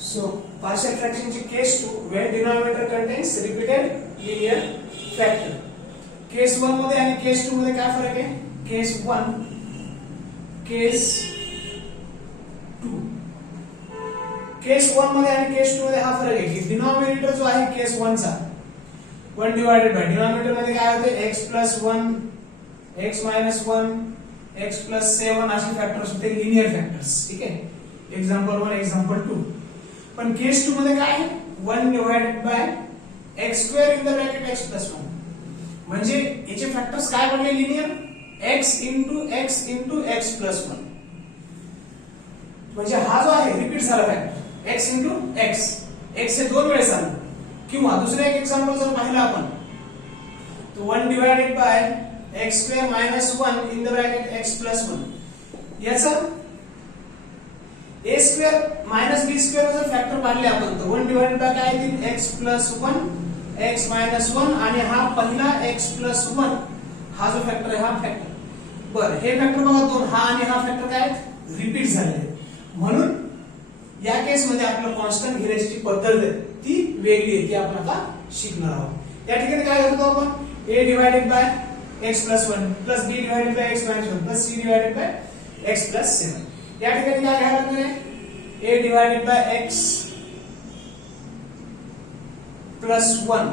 So partial fraction ची case 2 when denominator contains repeated linear factor. Case 1 मध्ये आणि case 2 मध्ये काय फरक आहे? Case 1 case 2 केस 1 मध्ये आणि केस 2 मध्ये हा फरक आहे की डिनॉमिनेटर जो आहे केस 1 चा 1 डिवाइडेड बाय डिनॉमिनेटर मध्ये काय होते x + 1 x - 1 x + 7 असे फॅक्टर्स होते लिनियर फॅक्टर्स. ठीक आहे, एक्झाम्पल 1 एक्झाम्पल 2. पण केस 2 मध्ये काय आहे 1 divided by x² in the bracket x + 1 म्हणजे याचे फॅक्टर्स काय बनले लिनियर x * x * x + 1 म्हणजे हा जो आहे रिपीट झाला फॅक्टर x * x x हे दोन वेळेस आलं. किंवा दुसरे एक एक्झाम्पल जर पाहिलं आपण तो 1 divided by x² - 1 in the bracket x + 1 याचा a² - b² जर फॅक्टर पाहिले आपण तर 1 डिवाइडेड बाय काय येईल x + 1 x - 1 आणि हा पहिला x + 1 हा जो फॅक्टर आहे हा फॅक्टर. बरं हे फॅक्टर बघा दोन हा आणि हा फॅक्टर काय रिपीट झाले म्हणून या केस मध्ये आपल्याला कॉन्स्टंट घेण्याची जी पद्धत आहे ती वेगळी आहे ती आपण आता शिकणार आहोत. या ठिकाणी काय करतो आपण a divided by x + 1 plus b divided by x - 1 plus c divided by x + 7. या ठिकाणी काय घ्यायला लागणार आहे a divided by x + 1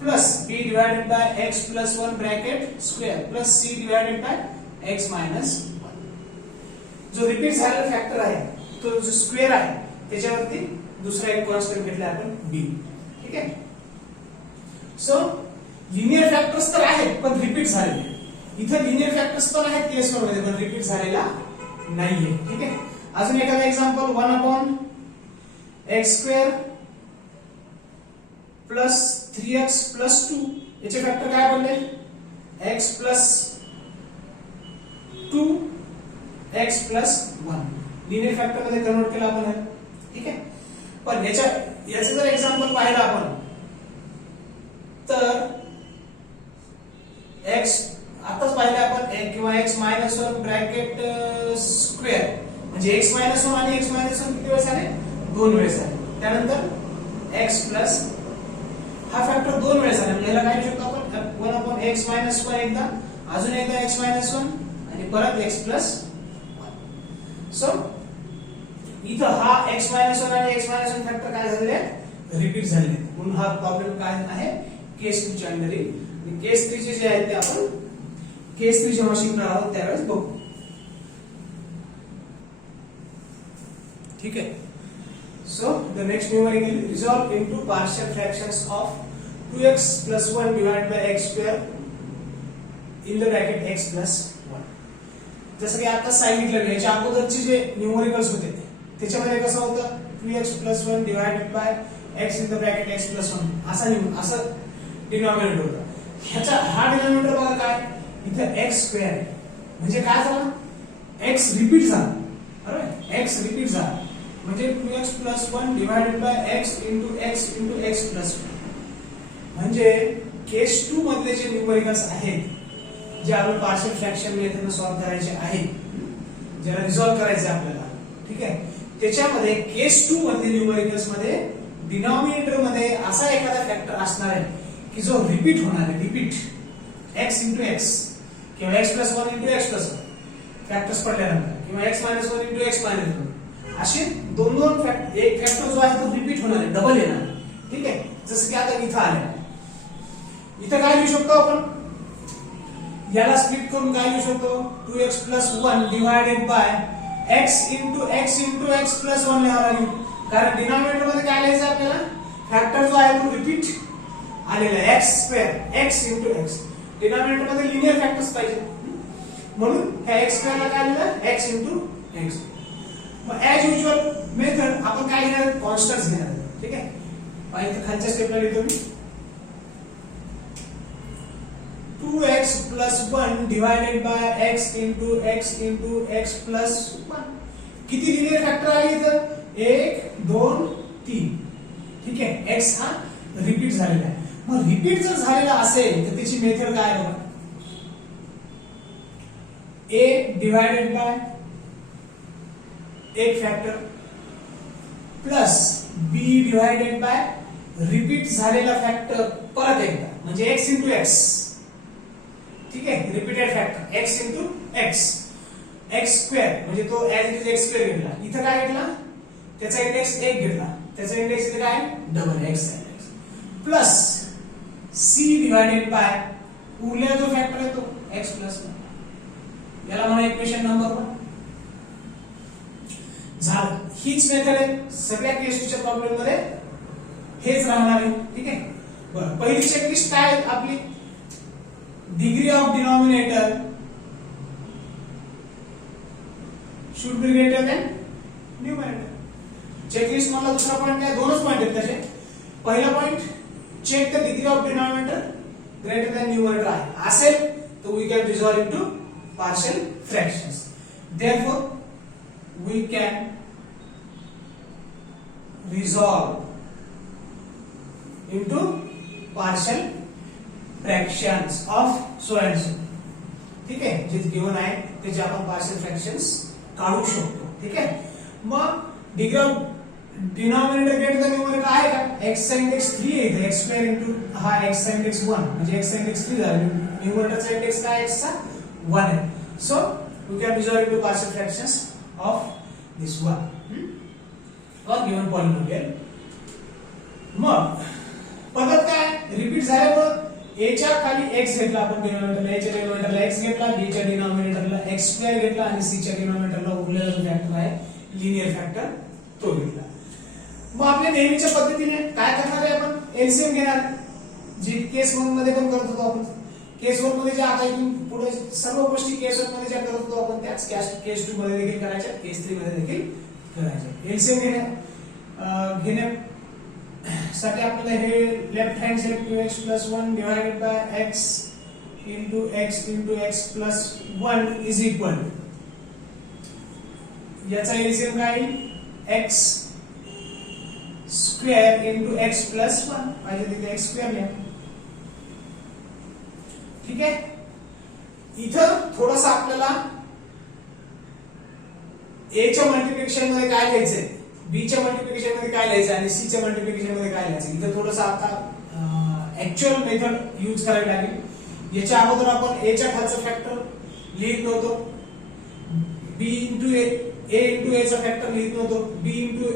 plus b divided by x + 1 bracket square plus c divided by x - 1. जो रिपीट झालेला factor आहे तो जो स्क्वेअर आहे त्याच्यावरती दुसरा एक कॉन्स्टंट घेतला आपण b. ठीक आहे, सो लिनियर फॅक्टर्स तर आहेत पण रिपीट झालेले. इथे लिनियर फॅक्टर्स पण आहेत केस 1 मध्ये पण रिपीट झालेला नाहीये. ठीक आहे, अजून एखादा example 1/x² plus 3x plus 2 याचे फॅक्टर काय बनले x plus 2 x plus 1 linear factor मध्ये कन्वर्ट केला आपण. ठीक आहे, पण याचं जर एक्झाम्पल पाहिलं आपण तर x आताच पाहिले आपण किंवा x - 1 ब्रॅकेट स्क्वेअर म्हणजे x - 1 आणि x - 1 किती वेळेस आले दोन वेळेस आले. त्यानंतर x प्लस हा फॅक्टर दोन वेळेस आला म्हणजे याला काय लिहू शकतो आपण 1/x - 1 एकदा अजून एकदा x - 1 आणि परत x + 1. सो इथं हा x - 1 आणि x - 1 फॅक्टर काय झालेले रिपीट झालेले म्हणून हा प्रॉब्लेम काय आहे केस 2 च्या अंडर येईल. आणि केस 3 चे जे आहेत ते आपण केस 3 जेव्हा शिकणार आहोत त्यावेळेस बघू. ठीक आहे, so the next numerical resolve into partial fractions of 2x + 1 divided by x² in the bracket x + 1. जसं की आता सांगितलं याच्या अगोदरचे जे न्यूमरिकल्स होते त्याच्यामध्ये कसं होतं 2x + 1 divided by x in the bracket x + 1 असं डिनॉमिनेटर होतं. ह्याचा हा डिनॉमिनेटर बघा काय इथे x² आहे म्हणजे काय झालं x रिपीट झाला. बरोबर x रिपीट झाला म्हणजे 2x + 1 divided by x into x into x + 1 म्हणजे केस 2 मधले जे न्यूमरिकल्स आहेत जे आपण पार्शियल फ्रॅक्शन मेथडने सॉल्व्ह करायचे आहेत ज्याला रिझॉल्व्ह करायचे आपल्याला. ठीक आहे, त्याच्यामध्ये केस 2 मधले न्यूमरिकल्स मध्ये डिनॉमिनेटर मध्ये असा एखादा फॅक्टर असणार आहे की जो रिपीट होणार आहे रिपीट x into x किंवा x + 1 into x + 1 फॅक्टर्स पडल्यानंतर किंवा x - 1 into x - 1 असे दोन एक फॅक्टर जो आहे तो रिपीट होणार आहे डबल येणार. ठीक आहे, जसं की आता इथं आले इथं काय लिहू शकतो आपण याला स्प्लिट करून काय लिहू शकतो 2x + 1 divided by x into x into x + 1 लिहावं लागेल कारण डिनॉमिनेटर मध्ये काय लिहायचं आपल्याला फॅक्टर जो आहे तो रिपीट आलेला आहे x² x into x. Denominator मध्ये लिनियर फॅक्टर्स पाहिजे म्हणून ह्या x² ला काय लिहिलं x into x. मग ऍज युजुअल मेथड आपण काय घेणार कॉन्स्टंट्स घेणार. ठीक आहे, इथे खालच्या स्टेपला लिहितो मी 2x + 1 divided by x into x into x + 1. किती लिनियर फॅक्टर आले इथं 1 2 3. ठीक आहे, x हा रिपीट झालेला आहे. मग रिपीट जर झालेला असेल तर त्याची मेथड काय बघा a डिवाइडेड बाय एक factor plus b divided by repeat झालेला फॅक्टर परत एकदा म्हणजे एक्स इंटू एक्स. ठीक आहे, repeated factor x into x. X square म्हणजे तो as it is x square घेतला. इथं काय घेतला, त्याचा इंडेक्स 1 घेतला, त्याचा इंडेक्स इथे काय double x plus c divided by उरलेला जो फॅक्टर आहे तो एक्स प्लस 1. याला म्हणा इक्वेशन नंबर 1 झालं. हीच मेथड आहे सगळ्या केसच्या प्रॉब्लेम मध्ये हेच राहणार आहे. ठीक आहे, बरं पहिली चेकलिस्ट काय आहे आपली, degree of denominator should be greater than numerator. Checklist मधला दुसरा पॉइंट काय, दोनच पॉइंट आहेत तसे. पहिला point check the degree of denominator greater than numerator आहे असेल तर we can resolve into partial fractions. Therefore we can resolve into partial fractions of so and so. ठीक आहे, जे गिवन आहे त्याचे आपण पार्शियल फ्रॅक्शन्स काढू शकतो. ठीक आहे, मग degree of denominator greater than numerator आहे का, x चा इंडेक्स 3 आहे, x स्क्वेअर इनटू हा x चा इंडेक्स 1 म्हणजे x चा इंडेक्स 3 झाला, न्यूमरेटरचा इंडेक्स काय x चा 1 आहे. So we can resolve into partial fractions of this one or given polynomial. मग पद्धत काय, रिपीट झाल्यामुळे a च्या खाली x घेतला आपण डिनॉमिनेटरला, a च्या डिनॉमिनेटरला x घेतला, b च्या डिनॉमिनेटरला x स्क्वेअर घेतला आणि c च्या डिनॉमिनेटरला उरलेला जो फॅक्टर आहे लिनियर फॅक्टर तो घेतला. मग आपल्या नेहमीच्या पद्धतीने काय करणार आहे, आपण एलसीएम घेणार, जी केस 1 मध्ये पण करत होतो आपण. केस 1 मध्ये ज्या आता इथून पुढे सर्व गोष्टी केस 1 मध्ये ज्या करत होतो आपण त्याच केस 2 मध्ये देखील करायच्या, केस 3 मध्ये देखील करायच्या. एलसीएम साठी आपल्याला हे left hand side 2x plus 1 divided by x into x plus 1 is equal. याचा एलसीएम काय, x square into x plus 1 पाहिजे तिथे x स्क्वेअर लिहा. ठीक आहे, इथं थोडंसं आपल्याला a च्या मल्टिप्लिकेशन मध्ये काय लिहायचंय, b च्या मल्टिप्लिकेशन मध्ये काय लिहायचं आणि c च्या मल्टिप्लिकेशन मध्ये काय लिहायचं, इथे थोडंसं आता ऍक्च्युअल मेथड यूज करावी लागेल. याच्या अगोदर आपण a च्या खालचं फॅक्टर लिहित नव्हतो, b into a into a चा फॅक्टर लिहित नव्हतो, b इंटू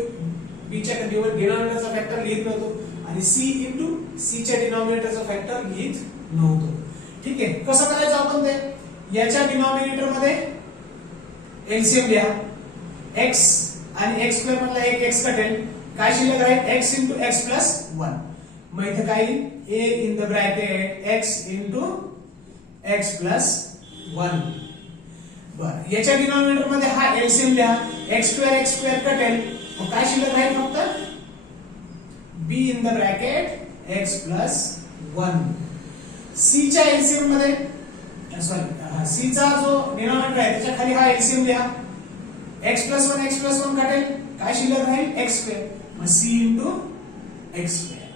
b च्या डिनॉमिनेटरचा फॅक्टर लिहित नव्हतो आणि c इंटू c च्या डिनॉमिनेटरचा फॅक्टर लिहित नव्हतो. ठीक आहे, कसं करायचं आपण ते, याच्या डिनॉमिनेटर मध्ये एलसीएम लिहा, x आणि x स्क्वेअर मधला एक x कटेल, काय शिल्लक राहील x into x plus 1. मग इथे काय a in the bracket x into x plus 1. बर, याच्या डिनॉमिनेटर मध्ये हा एलसीएम लिहा, x स्क्वेअर कटेल, मग काय शिल्लक राहील फक्त b in the bracket x plus 1. c च्या एलसीएम मध्ये c चा जो डिनॉमिनेटर आहे त्याच्या खाली हा एलसीएम लिहा, x plus 1 काटेल, काय शिल्लक राहील x स्क्वेअर, मग c into x स्क्वेअर.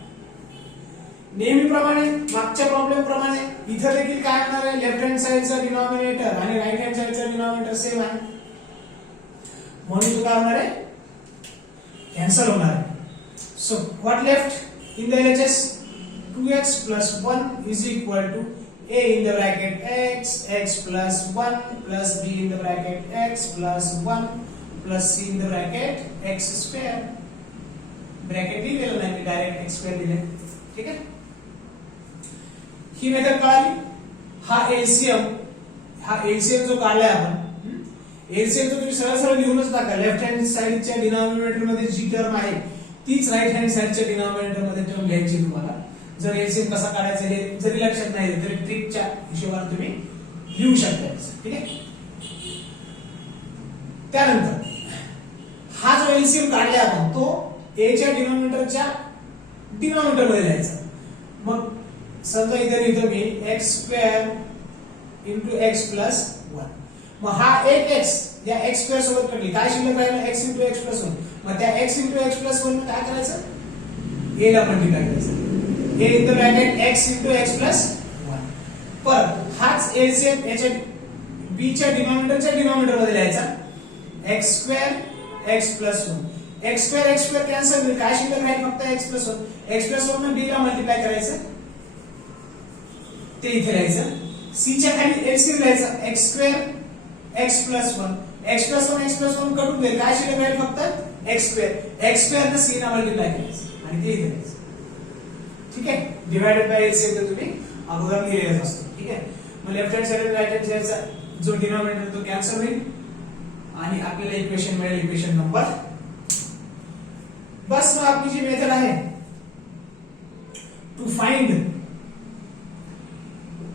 नेहमीप्रमाणे मागच्या प्रॉब्लेम प्रमाणे इथे देखील काय होणार आहे, लेफ्ट हँड साइडचा डिनॉमिनेटर आणि राइट हँड साइडचा डिनॉमिनेटर सेम आहे म्हणून तो काय होणार आहे, कॅन्सल होणार आहे. So what left in the LHS, 2x plus 1 is equal to a in the bracket x plus 1 plus b in the bracket x plus 1 plus c in the bracket x square. Bracket दिलेलं नाही, मी direct x square दिले. ठीक आहे, ही method कळाली. हा LCM जो काढलाय आपण, एलसीएम तो तुम्ही सरळ सरळ लिहूनच टाका. लेफ्ट हँड साइडच्या डिनॉमिनेटर मध्ये जी टर्म आहे तीच राइट हँड साइडच्या डिनॉमिनेटर मध्ये टर्म लिहायची तुम्हाला. जर एलसीएम कसा काढायचा हे जरी लक्षात नाही तरी ट्रिकच्या हिशोबाने तुम्ही लिहू शकता. ठीक आहे, त्यानंतर हा जो एलसीएम काढला आपण तो a च्या डिनॉमिनेटरच्या डिनॉमिनेटर मध्ये लिहायचा. मग समजा इथे लिहितो मी x square into x plus 1. मग हा एक x या x स्क्वेअर सोबत कटली, काय शिल्लक राहिलं x into x plus 1. मग त्या x into x plus 1 काय करायचं, a ला मल्टिप्लाय करायचं, a in the bracket x into x plus 1. परत हाच एलसीएम याच्या b च्या डिनॉमिनेटरच्या डिनॉमिनेटर मध्ये लिहायचा, x square x plus 1. X square cancel होईल, काय शिल्लक राहील फक्त x plus one. X plus one ने b ला मल्टिप्लाय करायचं, ते इथे लिहायचं. c च्या खाली एलसीएम लिहायचं, x square x plus one कटून जाईल, काय शिल्लक राहील फक्त x स्क्वेअर ने c ला मल्टिप्लाय करायचं आणि ते इथे लिहायचं. ठीक आहे, डिवाइडेड बाय एलसीएम तर तुम्ही अगोदर लिहिलेलाच असतो. ठीक आहे, मग लेफ्ट हँड साइड आणि राइट हँड साइडचा जो डिनॉमिनेटर तो कॅन्सल होईल आणि आपल्याला इक्वेशन मिळेल, इक्वेशन नंबर. बस मग आपली जी मेथड आहे to find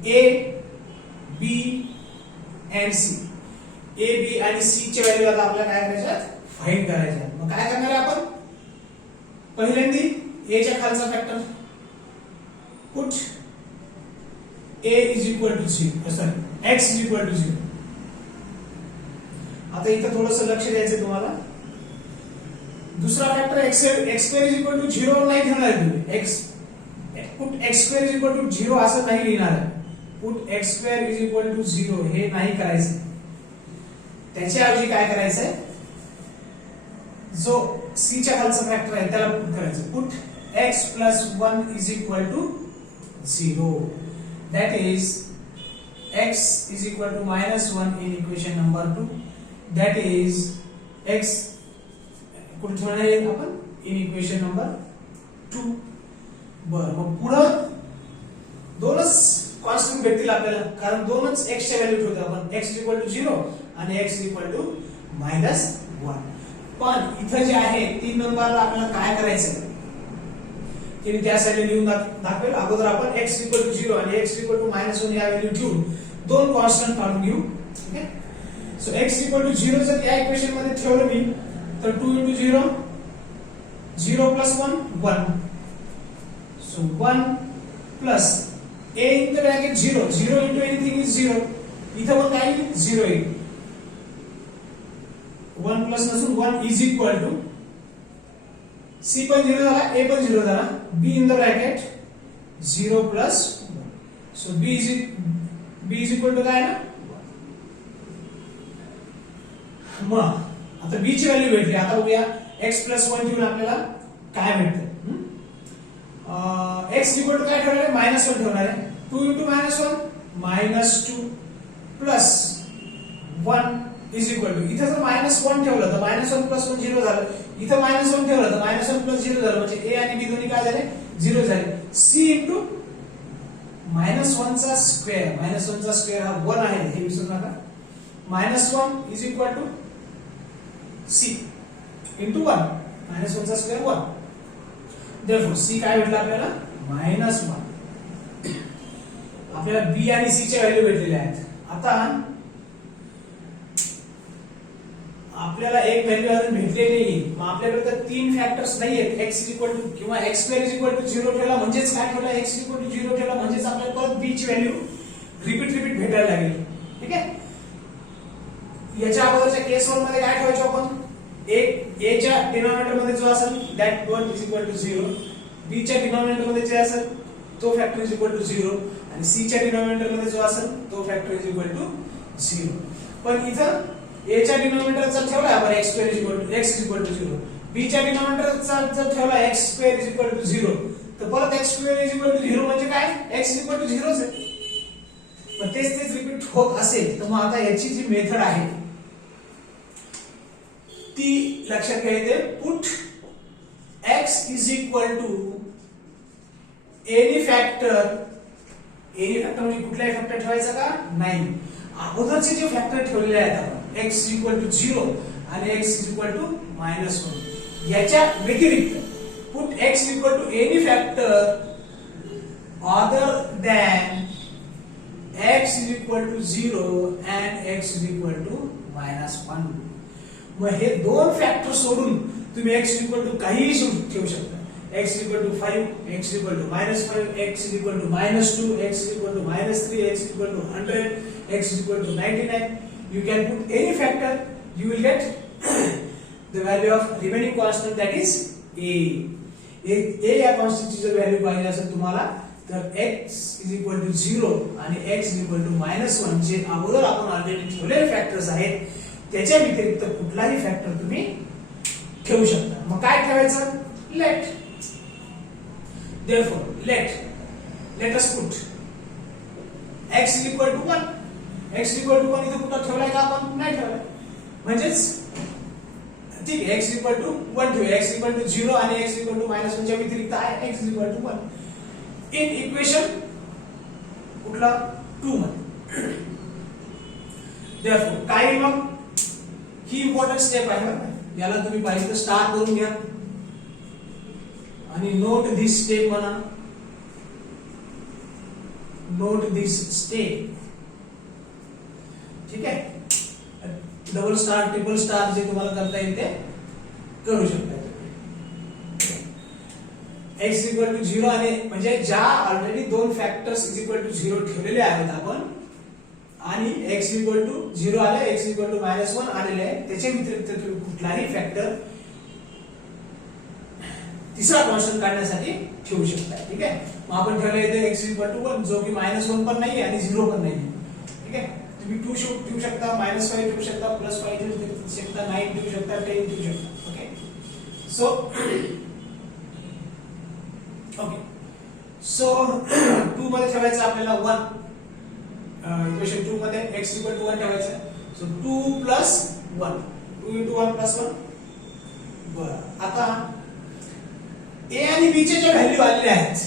a b and c, a b आणि सी चे व्हॅल्यू आता आपल्याला काय करायचं, फाइंड करायचे. मग काय करणार आहे आपण, पहिल्यांदी ए च्या खालचा factor put a is equal to 0, sorry, x is equal to 0. आता इथं थोडंसं लक्ष द्यायचं तुम्हाला. दुसरा factor x square is equal to 0 नाही ठेवणार आहे तुम्ही. Put x square is equal to 0 असं नाही लिहिणार आहे. Put x square is equal to 0 हे नाही करायचं. त्याच्याऐवजी काय करायचंय, जो c च्या खालचा फॅक्टर आहे त्याला पुट करायचं. Put x plus 1 is equal to 0. That is x is equal to minus 1 in equation number 2. That is x कुठे ठेवणार आहे आपण, in equation number 2. बरं, मग पुढं दोनच कॉन्स्टंट भेटतील आपल्याला, कारण दोनच x च्या व्हॅल्यू ठेवतो आपण, x is equal to 0 आणि x is equal to minus 1. पण इथं जे आहे 3 नंबरला आपल्याला काय करायचं ते त्या साईडला लिहून दाखवेल. अगोदर आपण x इक्वल टू 0 आणि x इक्वल टू -1 या व्हॅल्यू ठेवून दोन कॉन्स्टंट काढून घेऊ. ठीक आहे, सो x इक्वल टू 0 जर या इक्वेशन मध्ये ठेवलं मी तर 2 * 0 0 + 1 1, so 1 plus a in the bracket 0 0 into anything is 0. इथं पण काय येईल, 0 येईल. 1 प्लस नसून 1 इज इक्वल टू c पण 0 झाला, a पण 0 झाला, b in the bracket 0 plus 1. So b is equal to काय ना, मग आता b ची व्हॅल्यू भेटली. आता बघूया x प्लस 1 ठेवून आपल्याला काय भेटतं. x इक्वल टू काय ठेवणार आहे, -1 ठेवणार आहे. 2 into -1 -2 plus 1 is equal to, इथे जर -1 ठेवलं तर -1 प्लस 1 0 झालं, इथं -1 ठेवलं तर -1 प्लस 0 झालं, म्हणजे a आणि b दोन्ही काय झाले, 0 झाले. c into -1 चा स्क्वेअर, -1 चा स्क्वेअर हा 1 आहे हे विसरू नका. -1 is equal to c into 1, -1 चा स्क्वेअर 1. देयरफॉर c काय भेटला आपल्याला, -1. आपल्याला b आणि c च्या व्हॅल्यू भेटलेल्या आहेत. आता आपल्याला एक व्हॅल्यू अजून भेटलेली नाही, मग आपल्याकडे तर 3 फॅक्टर्स नाहीयेत. x इक्वल टू किंवा x2 इज इक्वल टू 0 ठेवला म्हणजेच काय ठेवला, x इक्वल टू 0 ठेवला म्हणजेच आपल्याला परत b ची व्हॅल्यू रिपीट भेटायला लागेल. ठीक आहे, याच्या अगोदरच्या केस 1 मध्ये काय ठेवायचो आपण, a च्या डिनॉमिनेटर मध्ये जो असेल that 1 is equal to 0, b च्या डिनॉमिनेटर मध्ये जे असेल तो फॅक्टर इज इक्वल टू 0 आणि c च्या डिनॉमिनेटर मध्ये जो असेल तो फॅक्टर इज इक्वल टू 0. पण इथं a च्या डिनॉमिनेटरचा ठेवला आपण x2 is equal to 0, b च्या डिनॉमिनेटरचा जर ठेवला x2 इज इक्वल टू 0, तर परत x2 इज इक्वल टू 0 म्हणजे काय, x इज इक्वल टू 0 आहे. पण तेच रिपीट होत असेल तर मग आता याची जी मेथड आहे ती लक्षात घ्यायचे. Put x is equal to any factor म्हणजे कुठलाही फॅक्टर ठेवायचा का नाही, अगोदरचे जे फॅक्टर ठेवलेले आहेत आपण x इक्वल टू 0 आणि x इक्वल टू -1 याच्या व्यतिरिक्त put x equal to any factor other than x is equal to 0 and x is equal to -1. मग हे दोन फॅक्टर सोडून तुम्ही x इक्वल टू काहीही ठेवू शकता. x equal to 5, x equal to -5, x equal to -2, x equal to -3, x equal to 100, x equal to 99. You can put any factor, you will get the value of remaining constant, that is a. a या constant ची जर value पाहिजे असेल तुम्हाला तर x is equal to 0 आणि x is equal to -1 जे अगोदर आपण ऑलरेडी ठेवलेले फॅक्टर्स आहेत त्याच्या व्यतिरिक्त कुठलाही फॅक्टर तुम्ही ठेवू शकता. मग काय ठेवायचं? Late. Therefore let us put x is equal to 1. x is equal to 1 इथे कुठं ठेवलाय का आपण? नाही ठेवलाय. म्हणजेच ठीक आहे, x is equal to 1 ठेवूया. x is equal to 0 आणि x is equal to -1 च्या व्यतिरिक्त आहे x is equal to 1 in equation कुठला? 2 मध्ये. Therefore काय मग ही इम्पॉर्टंट स्टेप आहे बरं. याला तुम्ही पाहिजे तर स्टार करून घ्या आणि नोट दिस स्टेप म्हणा. नोट दिस स्टेप. ठीक आहे. डबल स्टार, ट्रिपल स्टार जे तुम्हाला करता येईल ते करू शकता. x इक्वल टू 0 आणि म्हणजे ज्या ऑलरेडी दोन फॅक्टर्स इज इक्वल टू 0 ठेवलेले आहेत आपण आणि x इक्वल टू 0 आले, x इक्वल टू -1 आलेले आहे, त्याच्या व्यतिरिक्त तुम्ही कुठलाही फॅक्टर तिसरा कॉन्स्टंट काढण्यासाठी ठेवू शकता. ठीक आहे. मग आपण ठेवले इथे x इक्वल टू 1 जो की -1 पण नाही आणि 0 पण नाही. ठीक आहे. तुम्ही 2 ठेवू शकता, -5 ठेवू शकता, +5 ठेवू शकता, 9 ठेवू शकता, 10 ठेवू शकता. ओके. सो 2 मध्ये ठेवायचं आपल्याला 1. इक्वेशन 2 मध्ये x इक्वल टू 1 ठेवायचं. सो 2 + 1, 2 × 1 + 1. बरं. आता a आणि b चे जे व्हॅल्यू आलेले आहेत,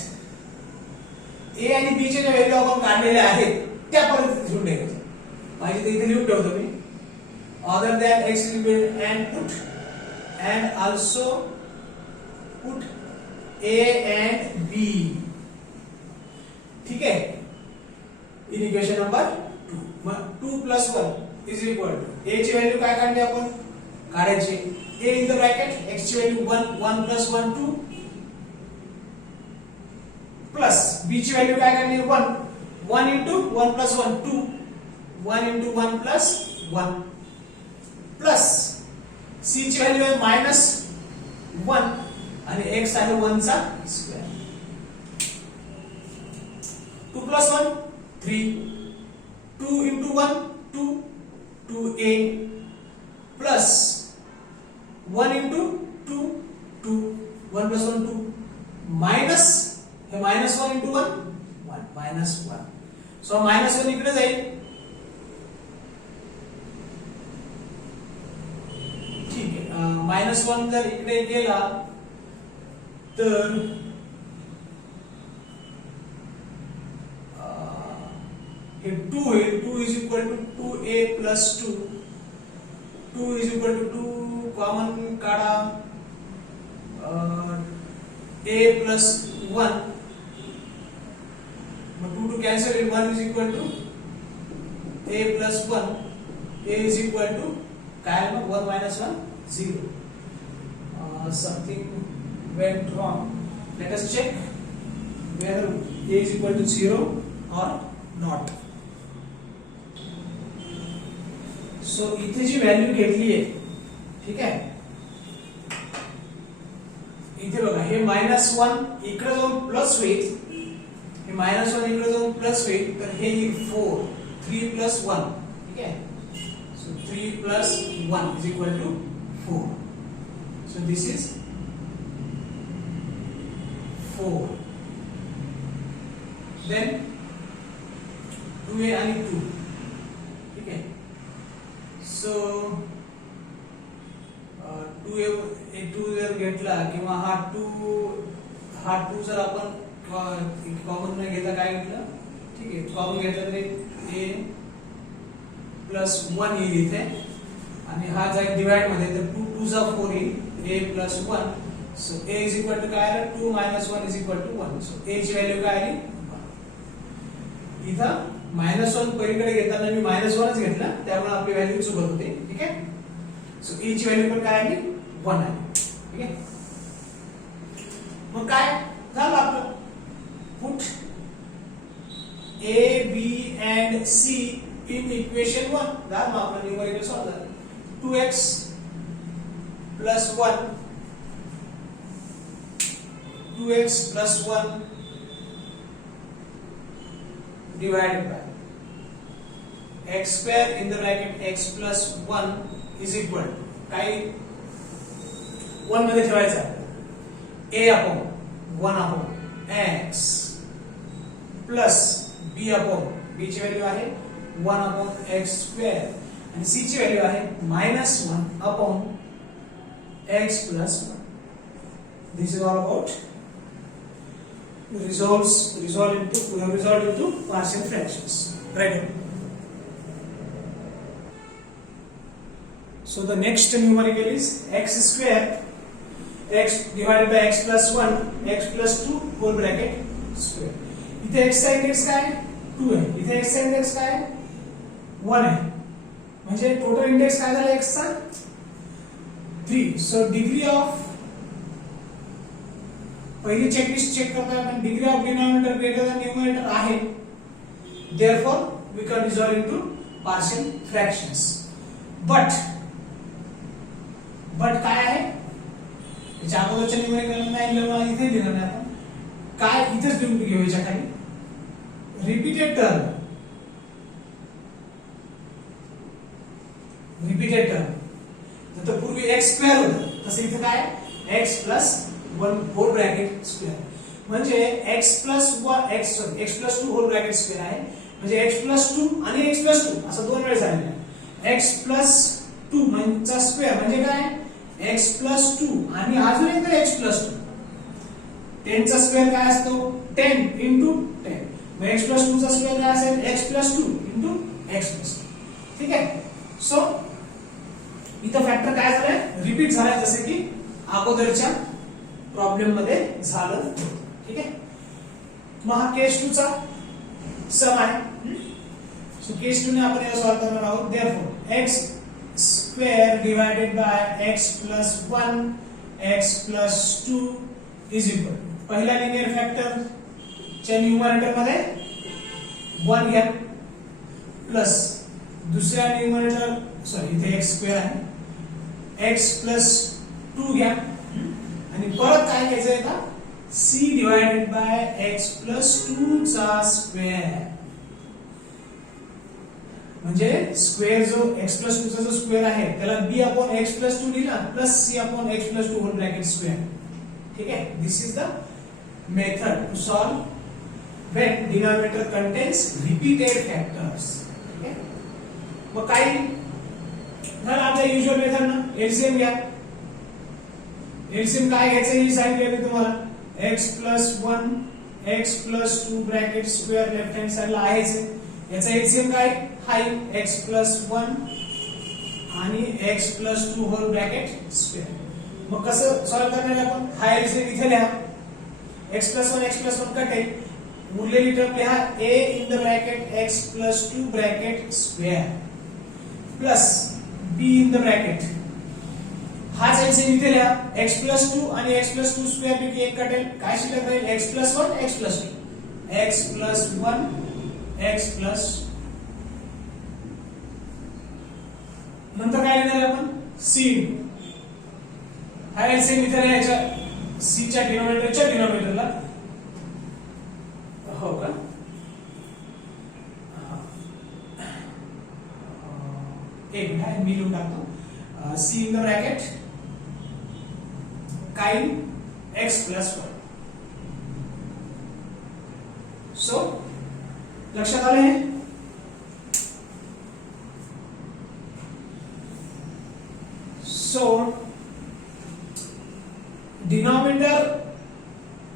a आणि b चे जे व्हॅल्यू आपण काढलेले आहेत त्या पद्धतीने लिहून ठेवायचं. पाहिजे ते इथे लिहून ठेवतो मी. other than x and also put a and b. ठीक है. In equation number 2. मग 2 + 1 इज इक्वल टू a ची व्हॅल्यू काय काढली आपण? काढायची a in the bracket, x ची व्हॅल्यू 1, 1 + 1 2 प्लस b ची व्हॅल्यू काय काढली? 1, 1 × 1 + 1 2, 1 × 1 + 1 प्लस c ची व्हॅल्यू आहे -1 आणि x आहे 1 चा स्क्वेअर. 2 + 1 3, 2 × 1 2, 2a प्लस 1 × 2 2, 1 + 1 2 मायनस हे -1 × 1 1 -1. सो -1 इकडे जाईल. ठीक आहे. -1 जर इकडे गेला तर हे 2 होईल. 2 is equal to 2a + 2, 2 is equal to 2 common काढा, a + 1 मग 2 2 कॅन्सल होईल. 1 is equal to a + 1, a is equal to काय मग 1 - 1 0. Something went wrong. Let us check whether a is equal to 0 or not. So इथे जी value घेतली आहे, ठीक आहे, इथे बघा हे -1 इकडे जाऊन प्लस होईल, हे -1 इकडे जाऊन प्लस होईल, तर हे येईल 4, 3 + 1. ठीक आहे. So 3 + 1 is equal to 4. So this is 4. Then 2a आणि 2. ठीक आहे. So 2 जर घेतला किंवा हा 2 जर आपण कॉमन न घेता काय घेतलं? ठीक आहे, कॉमन घेतला तरी a + 1 येईल इथे आणि हा जाईल डिवाइड मध्ये, तर 2 2 = 4 येईल, a + 1. So a is equal to काय आलं? 2 - 1 is equal to 1. So a ची व्हॅल्यू काय आली? 1. इथं -1 पलीकडे घेताना मी -1च घेतला, त्यामुळे आपली व्हॅल्यू चुकत होते. ठीक आहे. सो a ची व्हॅल्यू पण काय आली? 1 आली. ठीक आहे. मग काय झालं आपलं? Put a b and c in equation 1. झालं मग आपलं न्यूमरिकल सॉल्व्ह झालं. 2x + 1, 2x + 1 divided by x² in the bracket x + 1 is equal to काय? वन मध्ये ठेवायचा a upon 1 upon x plus b upon b ची व्हॅल्यू आहे 1 upon x square आणि c ची व्हॅल्यू आहे -1 upon x plus 1. This is all about resolve into partial fractions, right? So the next numerical is x square, x divided by x plus 1, x plus 2 whole bracket square. इथे x चा index काय आहे 2 आहे, इथे x चा index काय आहे 1 आहे, म्हणजे टोटल इंडेक्स काय झाला x चा 3. सो डिग्री ऑफ पहिली चेकलिस्ट चेक करतोय आपण, degree of denominator greater than numerator आहे, therefore we can resolve into partial fractions. But काय आहे याच्या अगोदरच्या न्यूमरिकल नाही लिहिलं, इथे लिहिलं नाही आपण, काय इथेच लिहून घेऊ याच्या खाली रिपीटेड टर्म जसं पूर्वी x स्क्वेअर होतं तसं इथे काय x plus 1 whole bracket square, म्हणजे x plus 2 whole bracket square आहे, म्हणजे x प्लस 2 आणि x प्लस 2 असं दोन वेळेस आलेलं आहे. x प्लस 2 म्हणजे स्क्वेअर म्हणजे काय x प्लस 2 आणि अजून एकदा x प्लस 2. 10 चा स्क्वेअर काय असतो 10 into 10, मग x प्लस 2 चा स्क्वेअर काय असेल x plus 2 into x plus 2. ठीक आहे. सो इथं फॅक्टर काय झालंय रिपीट झालाय, जसे की अगोदरच्या प्रॉब्लेम मध्ये झालं. ठीक आहे. मग हा केस 2 चा सम आहे. सो केस 2 ने आपण याला सॉल्व करणार आहोत. Therefore x square divided by x plus 1 x plus 2 is equal, पहिला लिनियर फॅक्टर च्या न्यूमरेटर मध्ये 1 घ्या प्लस दुसऱ्या न्यूमरेटर इथे x स्क्वेअर आहे x प्लस 2 घ्या आणि परत काय घ्यायचं आहे का c divided by x plus 2 चा स्क्वेअर, म्हणजे स्क्वेअर जो x प्लस 2 चा जो स्क्वेअर आहे त्याला b अपॉन x प्लस 2 लिहिला plus c upon x plus 2 whole bracket square. ठीक आहे. This is the method to solve when denominator contains repeated factors. ठीक आहे. मग काही झालं आपल्या युजुअल मेथड ना, एलसीएम घ्या. एलसीएम काय घ्यायचं हे सांगितलं मी तुम्हाला, x plus 1 x plus 2 bracket square left hand साइडला आहेच. याचा एलसीएम काय हाय x प्लस 1 आणि x plus 2 whole bracket square. मग कसं सॉल्व करणार आहे आपण, हा एलसीएम इथे लिहा, x प्लस 1 कटेल, उरलेली टर्म लिहा a in the bracket x plus 2 bracket square plus b in the bracket, हाच एलसीएम इथे लिहा, x प्लस 2 आणि x प्लस 2 स्क्वेअर पैकी एक कटेल, काय शिल्लक राहील x plus 1 x plus 2, x plus 1 x plus, नंतर काय लिहिणार आपण c, हा एलसीएम इथे लिहायचा c च्या डिनॉमिनेटरला. हो का, एक मिनिट मी लिहून टाकतो, c इन द ब्रॅकेट काइन x प्लस 1. सो लक्षात आलं हे. सो डिनॉमिनेटर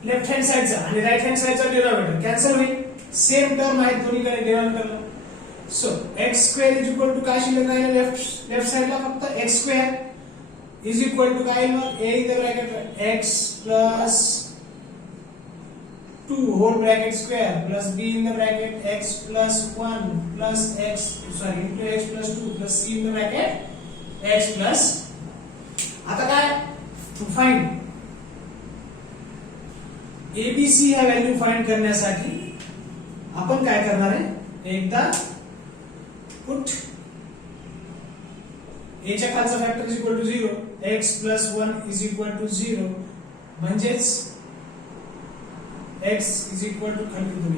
लेफ्ट हँड साइडचा आणि राइट हँड साइडचा डिनॉमिनेटर कॅन्सल होईल, सेम टर्म आहे दोन्हीकडे डिनॉमिनेटरला. So x square is equal to काय शिल्लक राहील लेफ्ट साइडला फक्त x square is equal to काय मग a in the bracket x plus 2 whole bracket square plus b in the bracket x plus 1 plus into x plus 2 plus c in the bracket x plus. आता काय to find ABC ह्या value find करण्यासाठी आपण काय करणार आहे, एकदा put a च्या खालचा factor is equal to 0, x plus 1 is equal to 0, म्हणजेच x is equal to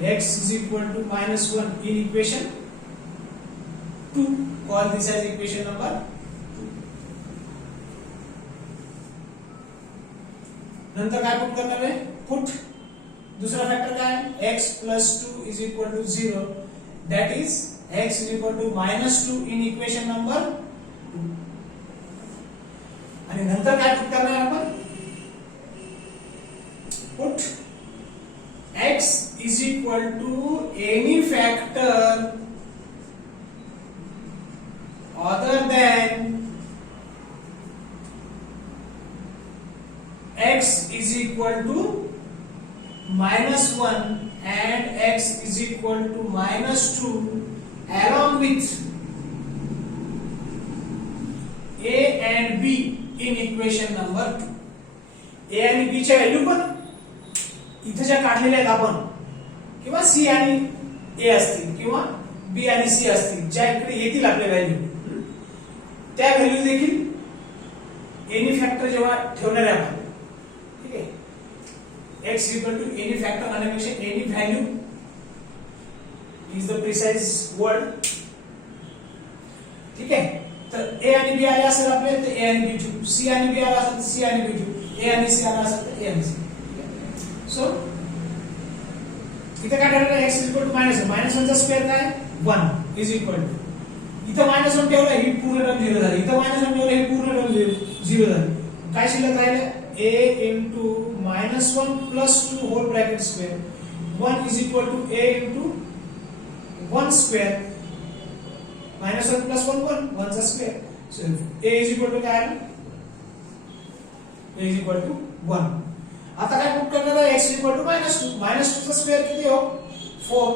x is equal to -1 in equation 2, call this as equation number 2. नंतर काय पुट करणार आहे, पुट दुसरा फॅक्टर काय आहे, x plus 2 is equal to 0, that is x is equal to -2 in equation number 2. आणि नंतर काय पुट करणार आपण, put x is equal to any factor other than x is equal to -1 and x is equal to -2 along with a and b in equation number 2. a आणि b च्या value पण इथे ज्या काढलेल्या आहेत आपण, किंवा c आणि a असतील किंवा b आणि c असतील, ज्या इकडे येतील आपल्या व्हॅल्यू, त्या व्हॅल्यू देखील एनी फॅक्टर जेव्हा ठेवणार आहे आपण, ठीक आहे, x equal to any factor म्हणण्यापेक्षा any value is the precise word, ठीक आहे. तर a आणि b आले असेल आपले तर a आणि b ठेवू, c आणि b आला असेल तर c आणि b ठेवू, a आणि c आला असेल तर a आणि c. सो इथे काय ठेवलं, x इज इक्वल टू -1 चा स्क्वेअर काय 1 इज इक्वल टू, इथं -1 ठेवलं ही पूर्ण टर्म 0 झाली, इथं -1 ठेवलं ही पूर्ण टर्म 0 झाली. काय शिल्लक राहिले, a into -1 plus 2 whole bracket square, 1 is equal to a into 1 square, -1 plus 1 1 चा square, so a is equal to काय आलं, a is equal to 1. आता काय पुट करणार आहे, x is equal to -2 चा स्क्वेअर किती हो 4,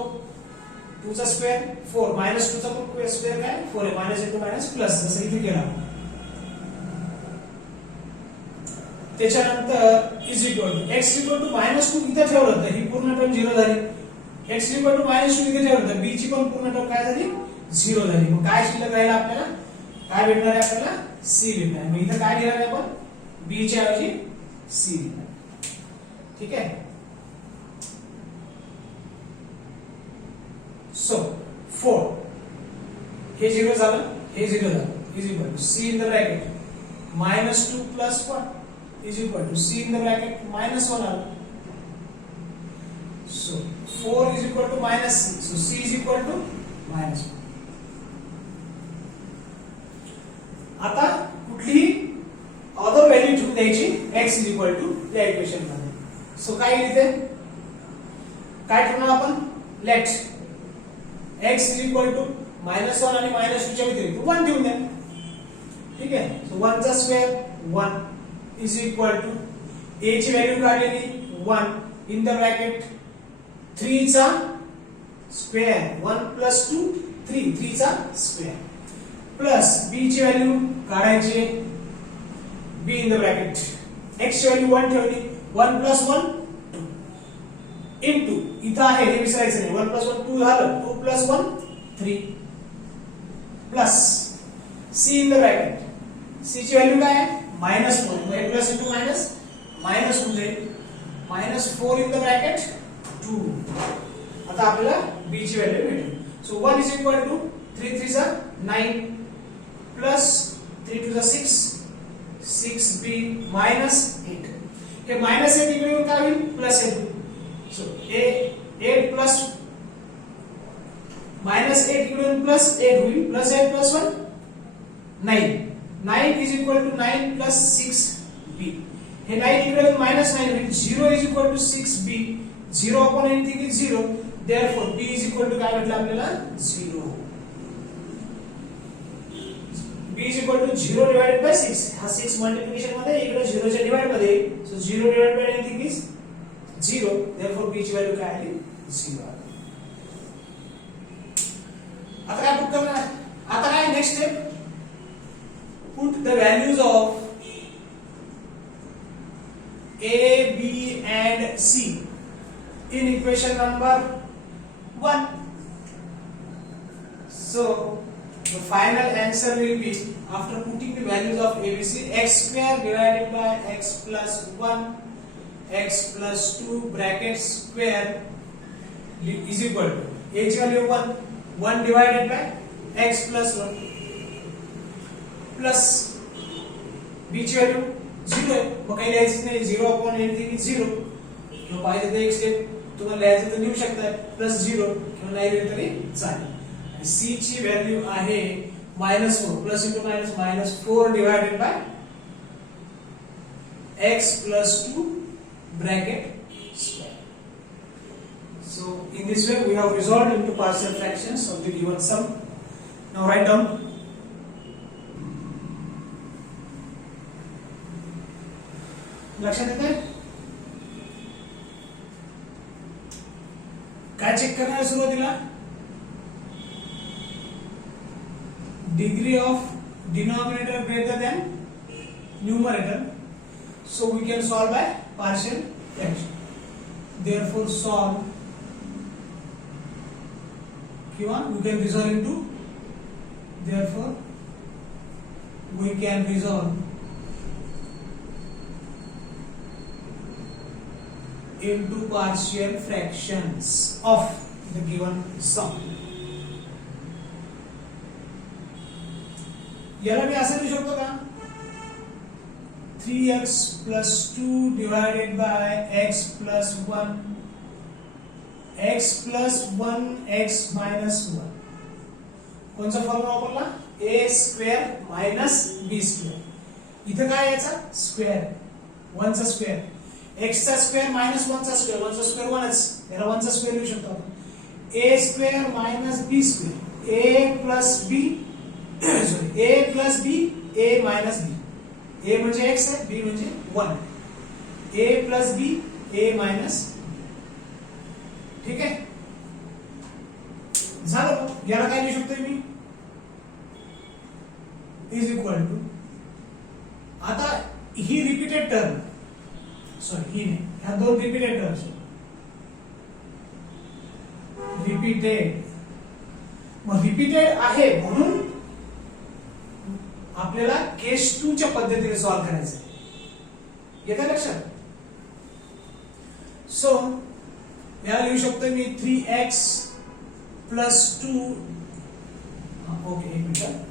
2 चा स्क्वेअर 4, -2 चा स्क्वेअर काय 4 आहे, मायनस इंटू मायनस प्लस, जसं इथे केला. त्याच्यानंतर is equal to x equal to -2 इथे ठेवलं तर ही पूर्ण टर्म 0 झाली, x इक्वल टू -2 इथे ठेवलं तर b ची पण पूर्ण टर्म काय झाली 0 झाली. मग काय शिल्लक राहिला आपल्याला, काय भेटणार आहे आपल्याला, c भेटणार. मग इथे काय लिहिणार आहे आपण, b च्या ऐवजी c लिहिणार, ठीक आहे. सो 4 हे 0 झालं, हे 0 झालं, is equal to c in the bracket -2 plus 1 is equal to c in the bracket -1 आलं. So 4 is equal to -c, so c is equal to -1. आता कुठलीही अदर व्हॅल्यू ठेवून द्यायची x is equal to या equation मध्ये. So काय लिहिते, काय ठेवणार आपण, late x is equal to -1 आणि -2 च्या व्यतिरिक्त 1 ठेवून द्या, ठीक आहे. सो 1 चा square 1 is equal to a ची व्हॅल्यू काढलेली 1 इन द ब्रॅकेट 3 चा स्क्वेअर 1 plus 2 3 चा स्क्वेअर प्लस b ची व्हॅल्यू काढायची b in the bracket x ची व्हॅल्यू 1 ठेवली 1 plus 1 2 इनटू इथं आहे हे विसरायचं नाही 1 plus 1 2 झालं 2 plus 1 3 plus c in the bracket c ची व्हॅल्यू काय आहे -4, प्लस इंटू मायनस मायनस होऊन जाईल -4 इन द ब्रॅकेट 2. आता आपल्याला b ची व्हॅल्यू भेटेल. सो 1 इज इक्वल टू 3 3 चा 9 प्लस 3 2 चा 6 6b -8. हे -8 इकडे येऊन काय होईल +8. सो 8 प्लस -8 इकडे येऊन +8 होईल, +8 + 1 9. 9 is equal to 9 plus 6b. हे 9 इकडे -9 होईल, 0 is equal to 6b. 0 upon anything is 0. Therefore b is equal to काय भेटलं आपल्याला 0. b is equal to 0 divided by 6. हा 6 मल्टिप्लिकेशन मध्ये इकडे 0 च्या डिवाइड मध्ये, so 0 divided by anything is 0. Therefore b ची व्हॅल्यू काय आली 0. आता काय पुट करणार, आता काय next step, put the values of a, b and c in equation number 1. So the final answer will be, after putting the values of a, b, c, x square divided by x plus 1 x plus 2 bracket square is equal to a ची value 1 divided by x plus 1 plus b ची value zero आहे, मग काही लिहायचं नाही, 0/anything is 0. किंवा पाहिजे तर एक स्टेप तुम्हाला लिहायचं तर लिहू शकताय +0 किंवा नाही लिहिलं तरी चालेल. आणि c ची व्हॅल्यू आहे -4 plus into minus -4 divided by x plus 2 bracket square. So in this way we have resolved into partial fractions of the given sum. Now write down. लक्षात येतंय? काय चेक करणार सुरुवातीला? Degree of denominator greater than numerator. So we can solve by partial fraction. Therefore solve किंवा we can resolve into, therefore we can resolve into partial fractions of the given sum. याला मी असं लिहू शकतो का? 3x plus 2 divided by x plus 1, x plus 1 x minus 1. कोणचा formula वापरला? a square minus b square. इथे काय याचा? स्क्वेअर, 1 चा स्क्वेअर, x चा स्क्वेअर minus 1 चा स्क्वेअर, 1 चा स्क्वेअर 1च, याला 1 चा स्क्वेअर लिहू शकतो आपण. a square minus b square, a plus b sorry, a plus b, a minus b. a म्हणजे x आहे, b म्हणजे 1, a plus b, a minus, ठीक आहे. झालं. याला काय लिहू शकतो मी? इज इक्वल टू, आता ही रिपीटेड टर्म, सॉरी ही नाही, ह्या दोन रिपीटेड टर्म्स, रिपीटेड, मग रिपीटेड आहे म्हणून आपल्याला केस 2 च्या पद्धतीने सॉल्व्ह करायचं आहे. येतं लक्षात? सो याला लिहू शकतो मी 3x plus 2, ओके एक minute,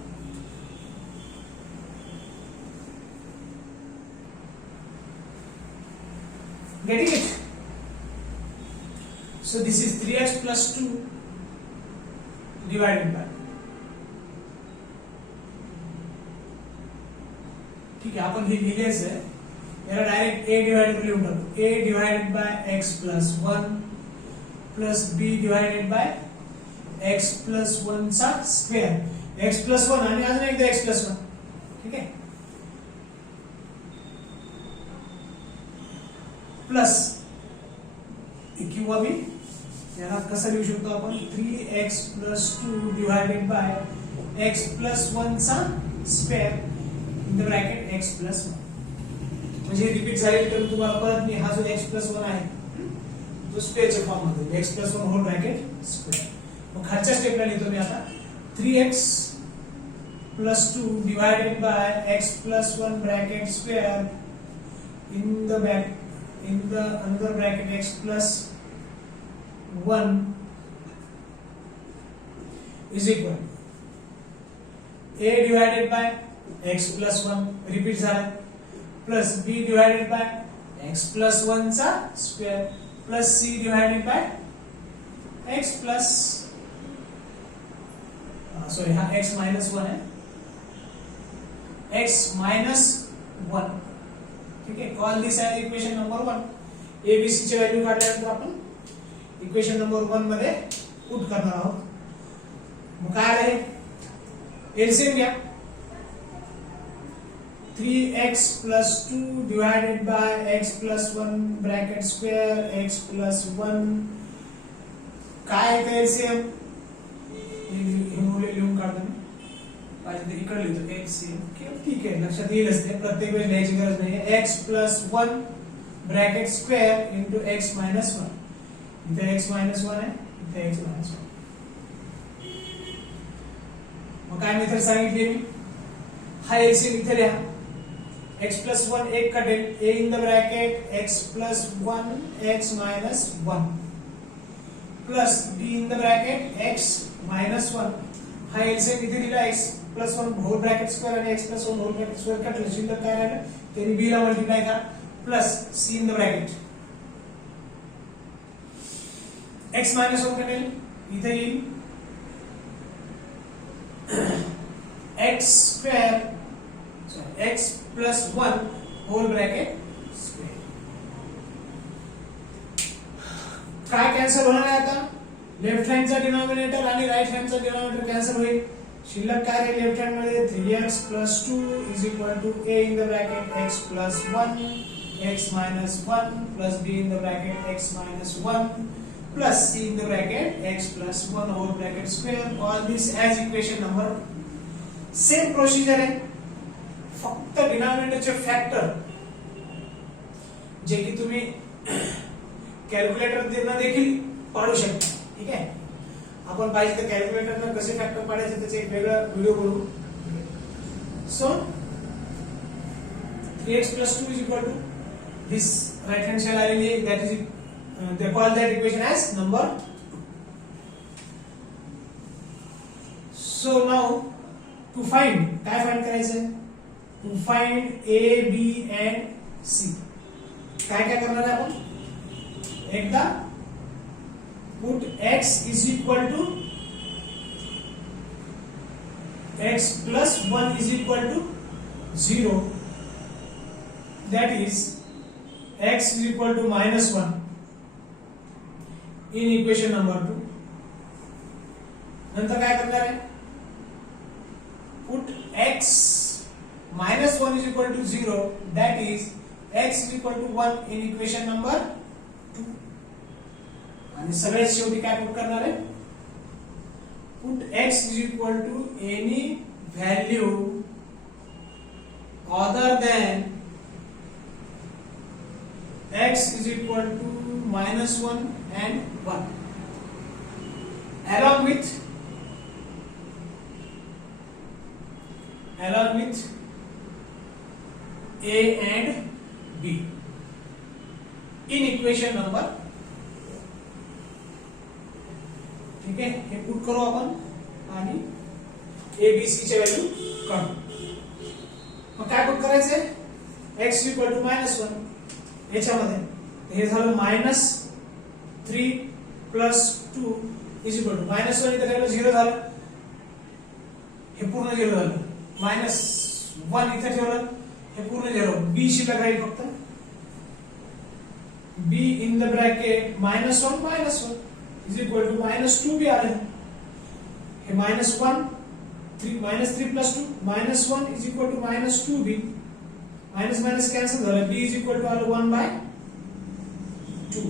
getting it? So this is 3x plus 2 divided by, ठीक आहे, आपण हे लिहिलेच आहे, याला डायरेक्ट a डिवाइडेड लिहून टाकू. a divided by x plus 1 plus b divided by x plus 1 चा स्क्वेअर, x प्लस 1 आणि अजून एकदा x प्लस 1, ठीक आहे, प्लस किंवा मी याला कसं लिहू शकतो आपण? 3x plus 2 divided by x plus 1 चा square in the bracket x plus 1. म्हणजे रिपीट झालेली टर्म तुम्हाला परत मी, हा जो x प्लस 1 आहे तो स्क्वेअरच्या फॉर्म मध्ये, x plus 1 whole bracket square. मग खालच्या स्टेपला लिहितो मी आता 3x plus 2 divided by x plus 1 bracket square in the another bracket x plus 1 is equal a divided by x plus 1 repeat झाला, plus b divided by x plus 1 चा square plus c divided by x plus sorry हा x minus 1 है, x minus 1, ठीक आहे. Call दिस आहे equation number 1. ABC ची value काढल्यानंतर आपण इक्वेशन नंबर 1 मध्ये पुट करणार आहोत. मग काय आहे? एलसीएम घ्या. 3x plus 2 divided by x plus 1 bracket square x plus 1 काय आहे एलसीएम? हे मूल्य लिहून काढतो मी, पाहिजे तर इकडे लिहितो एलसीएम, ठीक आहे, लक्षात येईलच ते, प्रत्येक वेळेस लिहायची गरज नाही. x plus 1 bracket square into x minus 1, इथे x minus 1 आहे, इथे x minus 1. मग काय मेथड सांगितली मी? हा एलसीएम इथे लिहा. x plus 1 एक कटेल, a in the bracket x plus 1 x minus 1 plus b in the bracket x minus 1. हा एलसीएम इथे लिहिला x plus one whole bracket square आणि x plus one whole bracket square काढलं, शिल्लक काय राहिलं त्यांनी बी ला मल्टिप्लाय करा plus c in the bracket x minus one कडे इथे येईल x square sorry x plus one whole bracket square. काय कॅन्सल होणार आहे आता, लेफ्ट हँडचा डिनॉमिनेटर आणि राईट हँडचा डिनॉमिनेटर कॅन्सल होईल. शिल्लक काय राहील लेफ्ट हँड मध्ये 3x plus 2 is equal to a in the bracket x plus 1 x minus 1 plus b in the bracket x minus 1 plus c in the bracket x plus 1 whole bracket square. All this as equation number. Same procedure आहे, फक्त डिनॉमिनेटरचे factor जे की तुम्ही calculator देणं देखील पाडू शकता. ठीक आहे, आपण पाहिजे तर कॅल्क्युलेटरनं कसे फॅक्टर पाडायचे त्याचे एक वेगळा व्हिडिओ करू. So 3x plus 2 is equal to this right hand side आलेली आहे, that is they call that equation as number 2. So now to find काय फाइंड करायचं, to find a b and c काय काय करणार आहे आपण, एकदा put x is equal to x plus 1 is equal to 0, that is x is equal to minus 1 in equation number 2. नंतर काय करणार आहे, put x minus 1 is equal to 0, that is x is equal to 1 in equation number 2. आणि सगळ्यात शेवटी काय put करणार आहे, put x is equal to any value other than x is equal to minus 1 and 1 along with a and b in equation number. ठीक आहे, हे put करू आपण आणि ए बी सी चे व्हॅल्यू काढू. मग काय पुट करायचंय, x इक्वल टू मायनस 1 याच्यामध्ये हे झालं minus 3 plus 2 is equal to minus 1 इथे ठेवलं 0 झालं, हे पूर्ण 0 झालं, मायनस 1 इथे ठेवलं हे पूर्ण 0, b शिल्लक राहील फक्त b in the bracket minus 1 is equal to minus 2 भी आ रहे हैं, ये minus 1 minus 3 plus 2 minus 1 is equal to minus 2b, minus minus cancel झालं, b is equal to 1 by 2.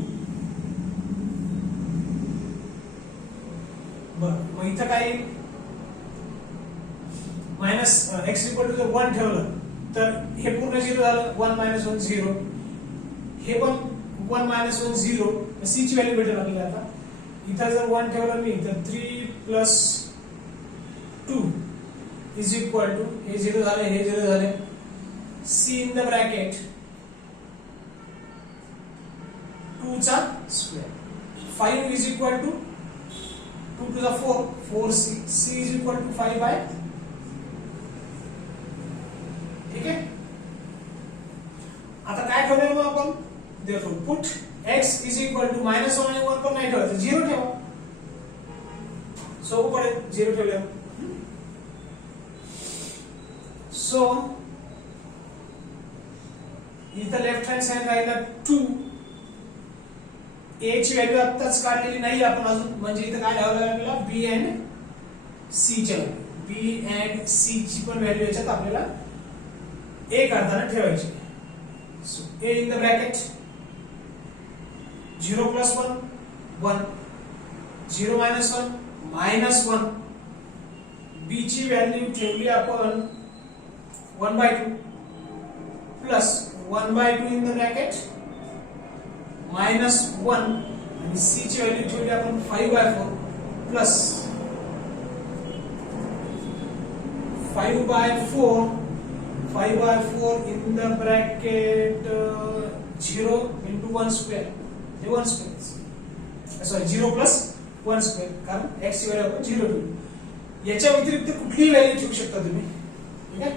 बरं, मग इथं काय मायनस x इक्वल टू 1 ठेवलं तर हे पूर्ण 0 झालं, 1 minus 1 0, हे पण 1 minus 1 0, c ची व्हॅल्यू भेटेल आपल्याला. आता इथं जर 1 ठेवलं मी तर 3 plus 2 is equal to हे 0 झालं, हे 0 झाले, c in the bracket 2 चा square, 5 is equal to 2 to the 4 4c, c is equal to 5 by. ठीक आहे, आता काय ठेवूया मग आपण, therefore put x is equal to minus 1 आणि 1 पण नाही ठेवायचं, 0 ठेवा, सोपं पडेल 0 ठेवल्यावर. सो इथं लेफ्ट हँड साइड राहिला 2, a ची व्हॅल्यू आत्ताच काढलेली नाही आपण अजून, म्हणजे इथं काय ठेवायला लागला b and c च्या व्हॅल्यू, b and c ची पण व्हॅल्यू याच्यात आपल्याला a काढताना ठेवायची. So a in the bracket 0 plus 1 1, 0 minus 1 minus 1, b ची व्हॅल्यू ठेवली आपण 1 by 2 plus 1 by 2 in the bracket minus 1 आणि c ची व्हॅल्यू ठेवली आपण 5 by 4 plus 5 by 4 in the bracket 0 into 1 square, 1 square, sorry 0 plus 1 square, कारण x ची value आपण 0 ठेवली, याच्या व्यतिरिक्त कुठलीही व्हॅल्यू ठेवू शकता तुम्ही, ठीक आहे.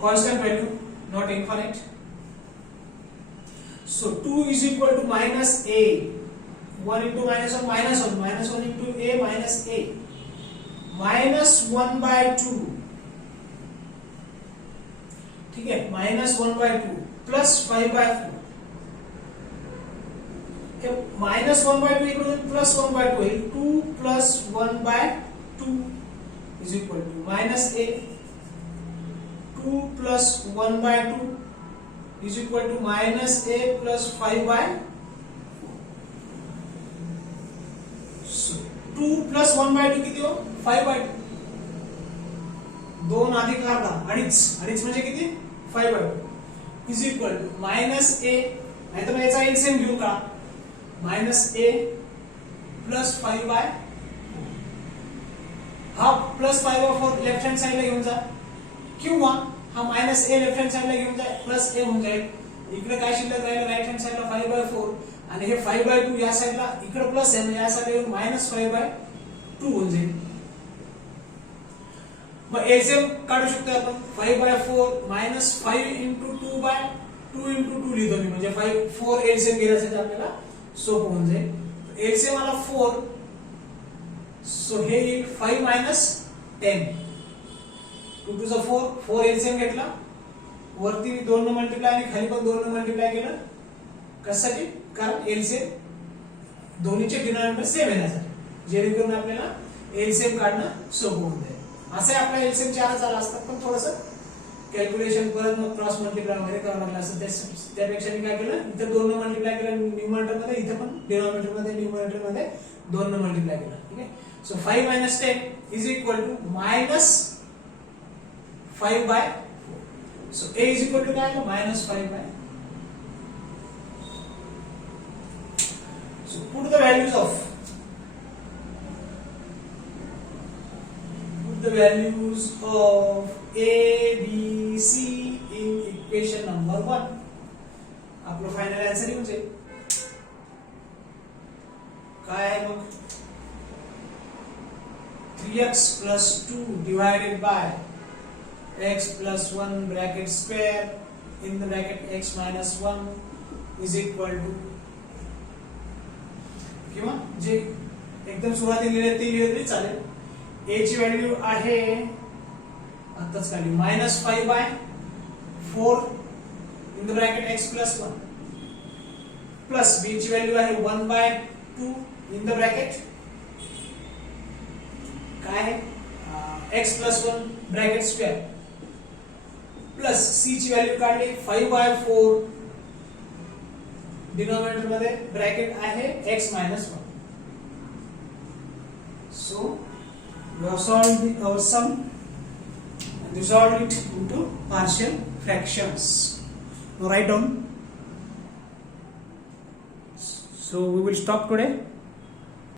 Constant value, not infinite. So 2 is equal to minus a, 1 into minus 1 minus 1, minus 1 into a minus a, minus 1 by 2, ठीक है, minus 1 by 2 plus 5 by 4. Minus 1 by 2 equal two plus 1 by 2 है, 2 plus 1 by 2 is equal to minus a, 2 plus 1 by 2 is equal to minus a plus 5 by 4. So 2 plus 1 by 2 किती हो, 5 by 2. 2 अधिक अर्धा, अडीच, अडीच म्हणजे किती, 5 by 2 is equal to minus a, नाही तर याचा एलसीएम घेऊ का, माइनस ए प्लस 5 बाय 4. हा प्लस 5 बाय 4 लेफ्ट हँड साइडला घेऊन जा, किंवा हा माइनस ए लेफ्ट हँड साइडला घेऊन जा, प्लस ए होऊन जाईल. इकडे काय शिल्लक राहिलं, राइट हँड साइडला 5 बाय 4 आणि हे 5 बाय 2 या साइडला, इकडे प्लस आहे म्हणजे या साइडला येऊन माइनस 5 बाय 2 होऊन जाईल. मग एलसीएम काढू शकतो आपण, 5 by 4 minus 5 into 2 by 2 into 2 लिहितो मी, म्हणजे 4 एलसीएम घ्यायचं आपल्याला सोपं होऊन जाईल. एलसीएम आला 4, सो हे 5 मायनस 10, 2 to the 4, 4 एलसीएम घेतला, वरती 2 ने मल्टिप्लाय आणि खाली पण 2 ने मल्टिप्लाय केलं. कशासाठी, कारण एलसीएम दोन्हीचे डिनॉमिनेटर सेम येण्यासाठी, जेणेकरून आपल्याला एलसीएम काढणं सोपं होऊन जाईल. असे आपला एलसीएम 4 आला असतात, पण थोडंसं कॅल्क्युलेशन परत मग क्रॉस मल्टिप्लाय वगैरे करावं लागलं असं. त्यापेक्षा मी काय केलं, इथं 2 ने मल्टिप्लाय केलं न्यूमरेटर मध्ये, इथं पण डिनॉमिनेटर मध्ये न्यूमरेटर मध्ये 2 ने मल्टिप्लाय केलं, ठीक आहे. So 5 minus 10 is equal to minus 5 by 4. So a is equal to काय आलं, minus 5 by. So put the values of, the values of a b c in equation number 1. आपलं final answer येऊन जाईल. काय मग, 3x plus 2 divided by x plus 1 bracket square in the bracket x minus 1 is equal to, किंवा जे एकदम सुरुवातीला लिहिले ते लिहिले तरी चालेल. a ची व्हॅल्यू आहे आताच काढली, minus 5 by 4 in the bracket x plus 1, plus b ची व्हॅल्यू आहे 1 बाय 2 इन द ब्रॅकेट काय x plus 1 bracket square, plus c ची व्हॅल्यू काढली 5 बाय 4 डिनॉमिनेटर मध्ये ब्रॅकेट आहे x minus 1. So we have solved our sum and resolved it into partial fractions. Now write down. So we will stop today.